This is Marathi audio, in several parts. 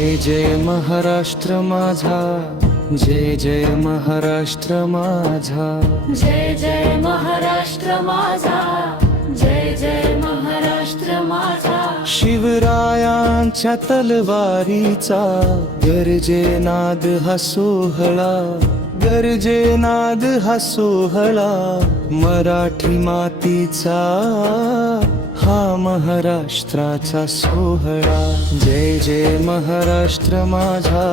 जय जय महाराष्ट्र माझा, जय जय महाराष्ट्र माझा, जय जय महाराष्ट्र माझा, जय जय महाराष्ट्र माझा. शिवरायांच्या तलवारीचा गरजे नाद हा सोहळा, गरजे नाद हा सोहळा. मराठी मातीचा हा महाराष्ट्राचा सोहळा. जय जय महाराष्ट्र माझा,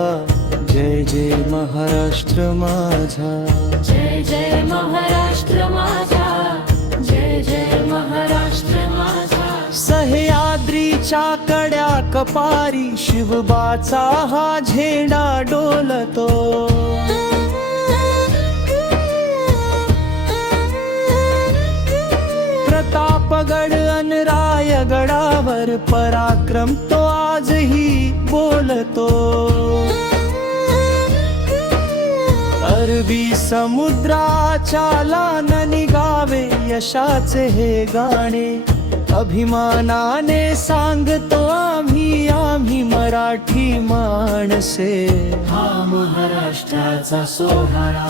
जय जय महाराष्ट्र माझा, जय जय महाराष्ट्र माझा, जय जय महाराष्ट्र माझा. सह्याद्रीच्या कड्या कपारी शिवबाचा हा झेंडा डोलतो. प्रतापगड अन रायगडावर पराक्रम तो आजही बोलतो. अरबी समुद्राच्या लान निघावे यशाचे हे गाणे. अभिमानाने सांगतो आम्ही, आम्ही मराठी माणसे, हा महाराष्ट्राचा सोहळा.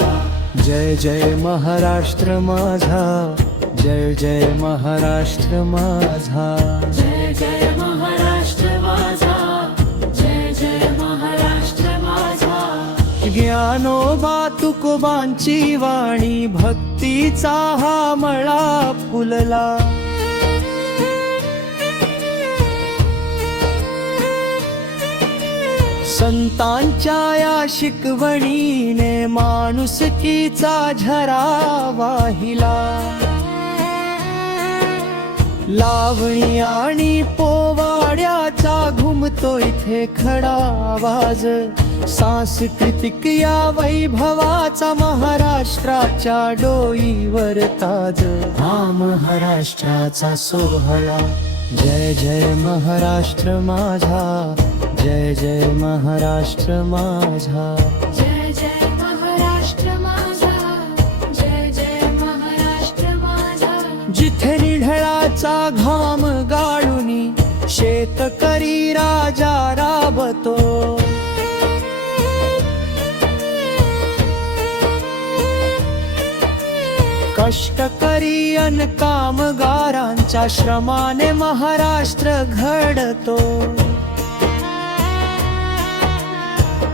जय जय महाराष्ट्र माझा, जय जय महाराष्ट्र माझा, जय जय महाराष्ट्र माझा, जय जय महाराष्ट्र माझा. ज्ञानोबा तुकोबांची वाणी भक्तीचा हा मळा फुलला. संतांच्या या शिकवणीने माणुसकीचा झरा वाहिला. लावणी आणि पोवाड्याचा घुमतो इथे खडा आवाज. सांस्कृतिक या वैभवाचा महाराष्ट्राच्या डोईवर ताज. हा महाराष्ट्राचा सोहळा. जय जय महाराष्ट्र माझा, जय जय महाराष्ट्र माझा, जय जय महाराष्ट्र माझा, जय जय महाराष्ट्र माझा. जिथे निढळाचा घाम गाळूनी शेतकरी राजा राबतो. कष्टकरी अन कामगारांच्या श्रमाने महाराष्ट्र घडतो.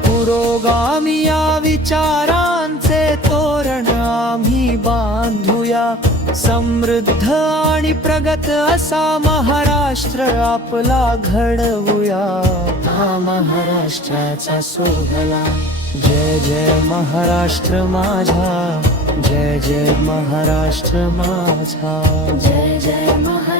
पुरोगामी या विचारांचे तोरण आम्ही बांधूया. समृद्ध आणि प्रगत असा महाराष्ट्र आपला घडवूया. हा महाराष्ट्राचा सोहळा. जय जय महाराष्ट्र माझा, जय जय महाराष्ट्र माझा, जय जय महाराष्ट्र